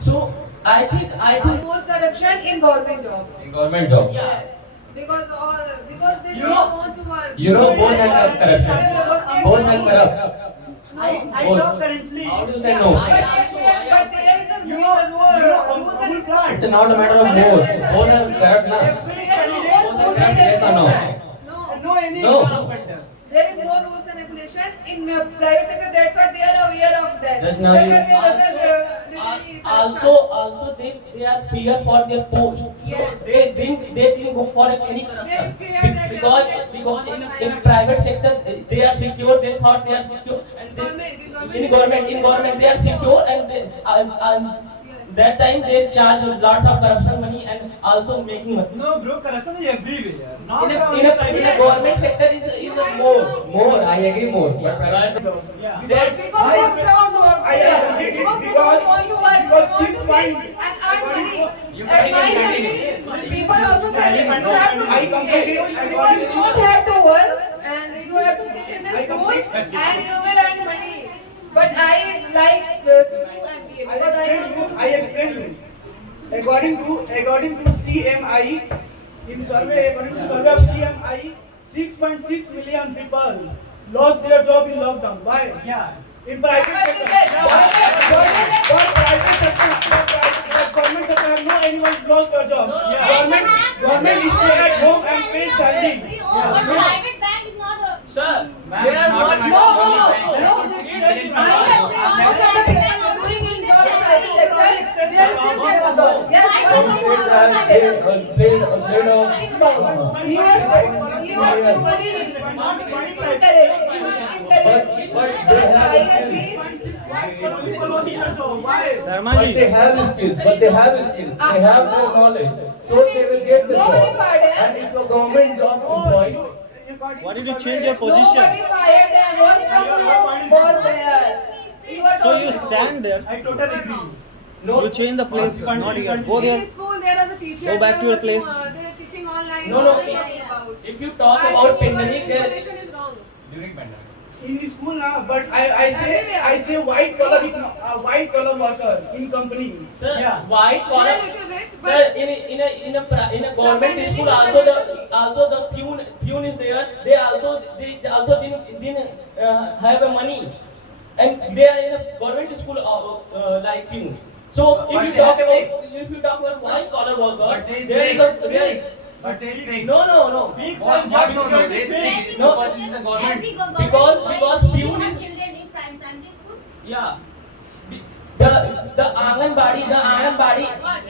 So I think more corruption in government job. In government job. Yes. Because they don't want to work. Both have corruption. Both have corrupt. I Both. know currently. How do you say Yeah, no? but there is a rules and It's not a matter of more. Both have corrupt now. Both have corrupt, yes or no? No any No. exam conduct. There is no rules and regulations in private sector. That's why they are aware of that. Just now That's you- why they literally also they are fear for their post. Yes. So they didn't go for any corruption. They are scared that because in private sector they are secure. They thought they are secure, and in government they are secure, and that time they charge lots of corruption money and also making money. No, bro, corruption is everywhere. Not In only private. a government sector is more. More, I agree more. But private Yeah. That because they don't want because they don't want to work. They want to sit and earn money. At my company, people also say you have to because you don't have to work and you have to sit in the school and you will earn money. But I like to do MBA because I want to do. I explain you. According to CMI, according to survey of CMI, 6.6 million people lost their job in lockdown. Why? Yeah. In private sector. Government sector have no anyone lost their job. Government stay at home and pay salary. But private bank is not a. sir, they are not. No. I have seen most of the people doing in job in private sector. They are still get the job. Yes, you are truly But they have skills. They have their knowledge. So they will get the job. And if a government job employee, Why did you change your position? Nobody fired them. One from you was there. So you stand there, I totally agree. you change the place, not here. Go In there. school, there are the teachers. Go back to your place. They are teaching online. No. What are you talking about? If you talk about pandemic, This there position is wrong. during pandemic. In school now, but I say white collar worker in company. sir, Yeah. white collar. Yeah, little bit, but- Sir, in a government school also the peon is there. They also didn't have a money, and they are in a government school like peon. So if you talk about white collar workers, there is a But there is no. Big What? some What? job No, security there fix. is No. question in the government. Every government Because employee peon have is- children in primary school. Yeah. The Anganbadi. What?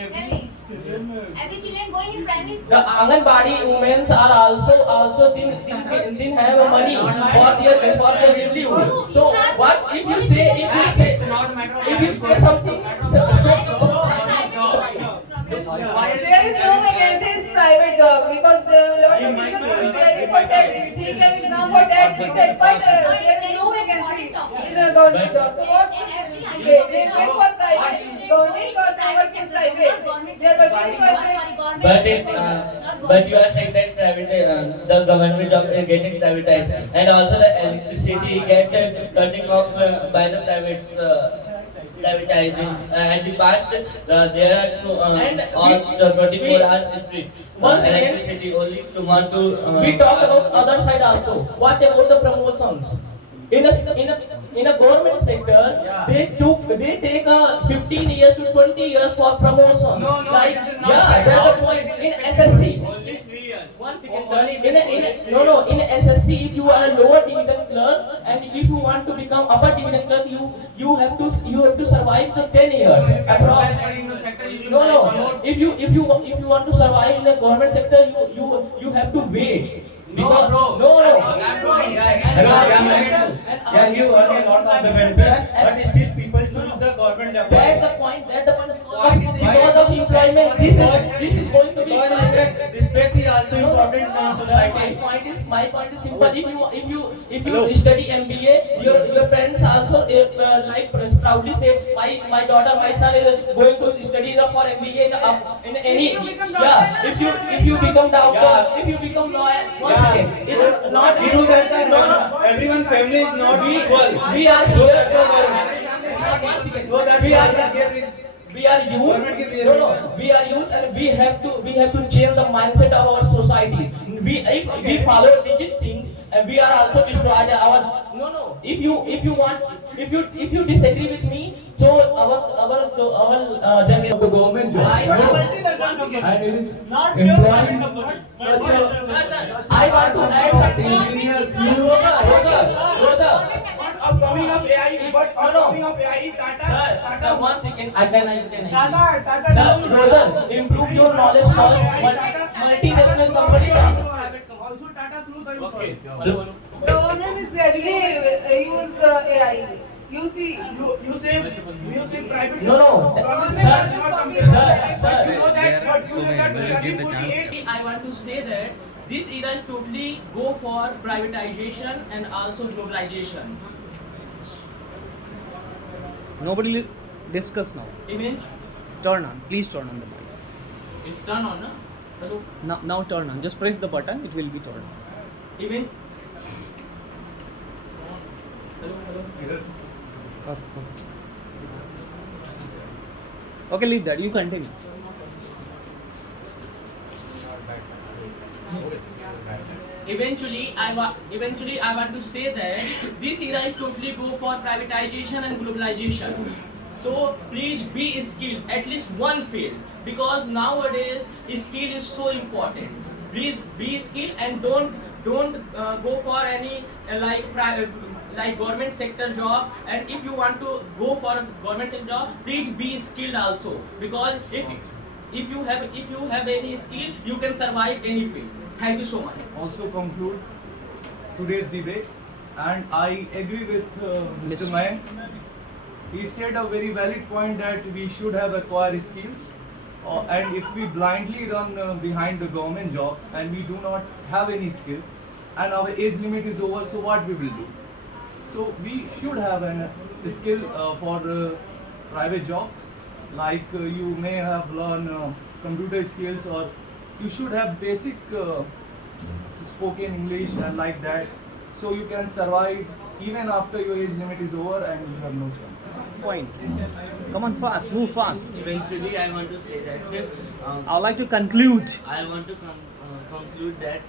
Every children going in primary school. The Anganbadi women are also didn't have money for their livelihood. So what if you say something? There is no vacancies private job because the lot of teachers are preparing for TET. ठीक है exam for TET, but there is no vacancy in a government job. So what should they went for private government or they work in private? They are working for private. But you are saying that the government job is getting privatized, and also the electricity get cutting off by the privates. Privatizing and the past there are so And on the 24 hours street Once again, electricity only to want to we talk about other side also. What about the promotions? In a government sector, they take 15 years to 20 years for promotion. No, Like this is not yeah, fair. that's the point. In SSC, only 3 years. one second, sir. In SSC, if you are a lower division clerk and if you want to become upper division clerk, you have to survive for 10 years approx. No. If you want to survive in the government sector, you have to wait. Because no. Yeah, you earn a lot of the benefit, but still people choose the government job. That's the point. Because of employment, this is going to be. Respect is also important in society. My point is simple. If you study MBA, your parents also like proudly say my daughter, my son is going to study for MBA in any. If you become doctor, Yeah. If you become doctor, if you become lawyer, one second. It's not. We do that. No. Everyone's family is not equal. We are So here. that's why One second. so that's We why are there is have to change the mindset of our society. If we follow rigid things, and we are also destroyed our. No. If you disagree with me, so our generation. The government job. And it is Not pure employing private company. such a Sir, I want to add something. engineers. Yoga. Upcoming of AI, but No. upcoming of AI, Sir, one second. I can. Tata. Sir, brother, improve your knowledge first. Multinational company. Also Tata through the Okay. Government is gradually use AI. You see. You say private. No. Government Sir, also comes You sir. know that, but you know that 3048 I want to say that this era is totally go for privatization and also globalization. Nobody discuss now. Image, Turn on. Please turn on the button. it's turn on, na? Hello? Now turn on. Just press the button. It will be turned. Image. Hello. Okay, leave that. You continue. Eventually, I want to say that this era is totally go for privatization and globalization. So please be skilled, at least one field, because nowadays skill is so important. Please be skilled and don't go for any like government sector job. And if you want to go for a government sector job, please be skilled also, because if you have any skill, you can survive any field. Thank you so much. Also conclude today's debate, and I agree with Mr. Mr. Mayan. He said a very valid point that we should have acquired skills, and if we blindly run behind the government jobs and we do not have any skills, and our age limit is over, so what we will do? So we should have a skill for private jobs, like you may have learned computer skills, or you should have basic spoken English and like that, so you can survive even after your age limit is over and you have no chance. Point. Come on, fast. Move fast. Eventually, I want to say that I would like to conclude. I want to conclude that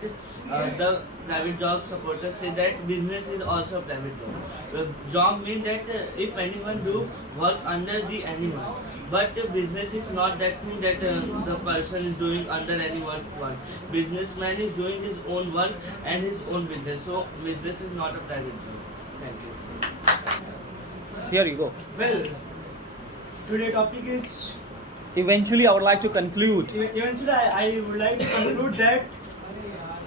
the private job supporters say that business is also a private job. Job means that if anyone do work under the anyone, but business is not that thing that the person is doing under anyone one. Businessman is doing his own work and his own business. So business is not a private job. Thank you. Here you go. Well, today topic is Eventually, I would like to conclude. eventually I would like to conclude that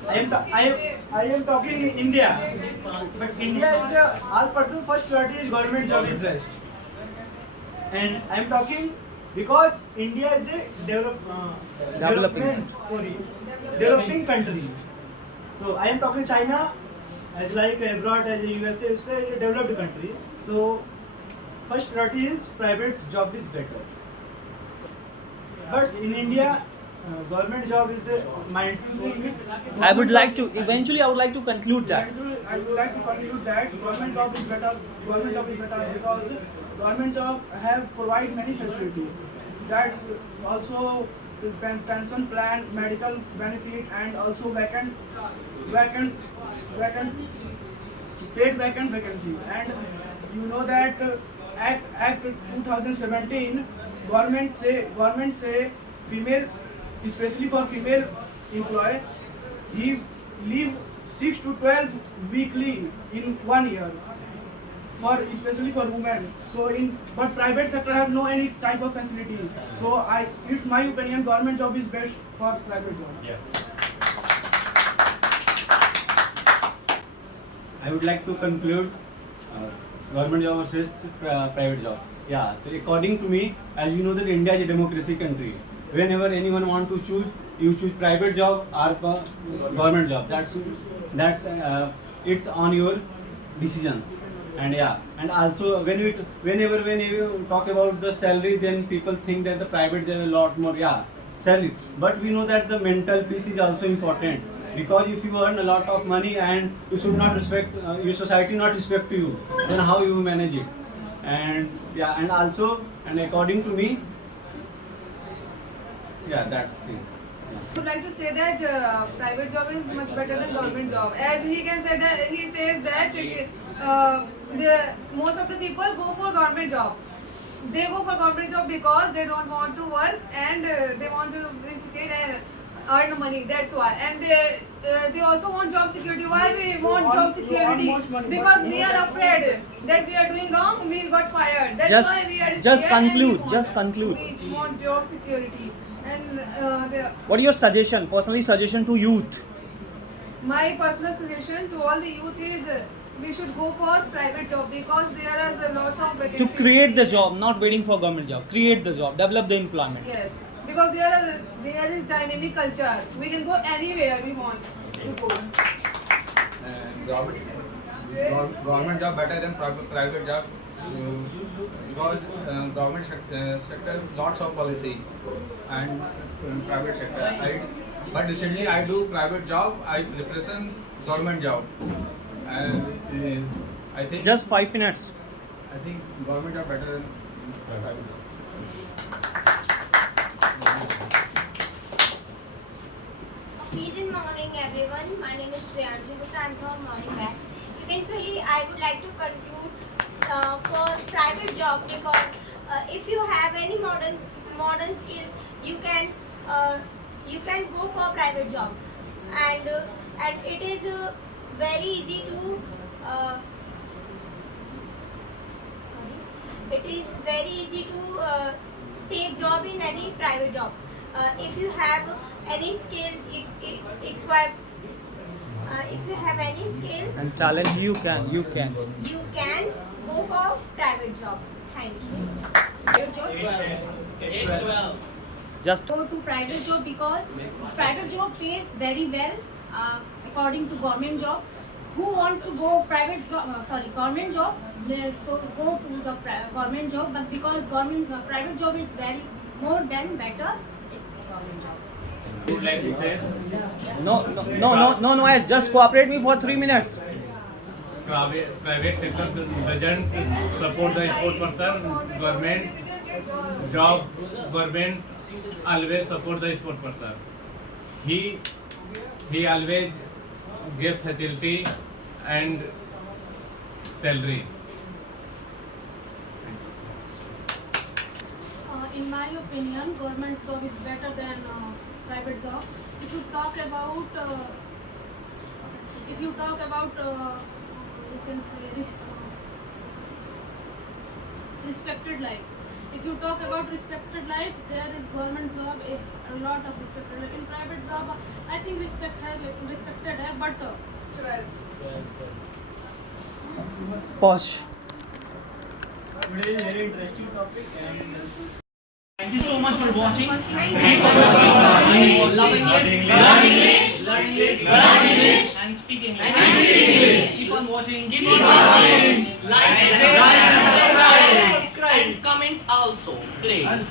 I am talking in India, but India is all person first priority is government job is best, and I am talking because India is a developing country. So I am talking China as like abroad as a USA, it's a developed country. So first priority is private job is better. But in India, government job is a mindful. I would like to conclude that. I would like to conclude that government job is better. Government job is better because government job have provide many facilities. That's also pension plan, medical benefit, and also paid vacant vacancy. And you know that Act 2017, government say female, especially for female employee, he leave 6 to 12 weekly in 1 year, for especially for women. So but private sector have no any type of facility. So it's my opinion, government job is best for private job. I would like to conclude government job versus private job. Yeah, so according to me, as you know that India is a democracy country. Whenever anyone want to choose, you choose private job or government job. That's it's on your decisions. And yeah, and also whenever you talk about the salary, then people think that the private job is a lot more salary. But we know that the mental peace is also important, because if you earn a lot of money and you should not respect your society not respect you, then how you manage it? And yeah, and also, and according to me, yeah, that's things. I would like to say that private job is much better than government job. As he can say that he says that most of the people go for government job. They go for government job because they don't want to work and they want to basically earn money. That's why. And they also want job security. Why we want job security? Because we are afraid that we are doing wrong. We got fired. That's why we are Just scared and conclude. we Just want- conclude. We want job security. And What is your suggestion? Personally, suggestion to youth. my personal suggestion to all the youth is we should go for private job because there are lots of To vacancies. create the job, not waiting for government job. Create the job. Develop the employment. Yes, because there is dynamic culture. We can go anywhere we want to go. Government job better than private job because government sector lots of policy and private sector. But recently I do private job. I represent government job, and I think Just 5 minutes. I think government job better than private job. Peace in morning, everyone. My name is Shreyanshi Gupta. I'm from Morning Back. Eventually, I would like to conclude for private job because if you have any modern skills, you can go for private job, and it is very easy to take job in any private job. If you have any skills, if you have any skills, And talent, you can. you can go for private job. Thank you. Just Go to private job because private job pays very well according to government job. Who wants to go government job? They go to the government job, but because private job is very more than better, it's government job. would like to say no. Just cooperate me for 3 minutes. private sector doesn't support the sport person. Government job, government always support the sport person. He always give facility and salary. In my opinion, government job is better than private job. If you talk about, you can say respected life. If you talk about respected life, there is government job a lot of respected life. In private job, I think respected है, but Pause. Today is a very interesting topic and Thank you so much for watching. Thank Please for loving English, learn English, and speak English. Keep on watching. Like, share, and subscribe. And comment also, please.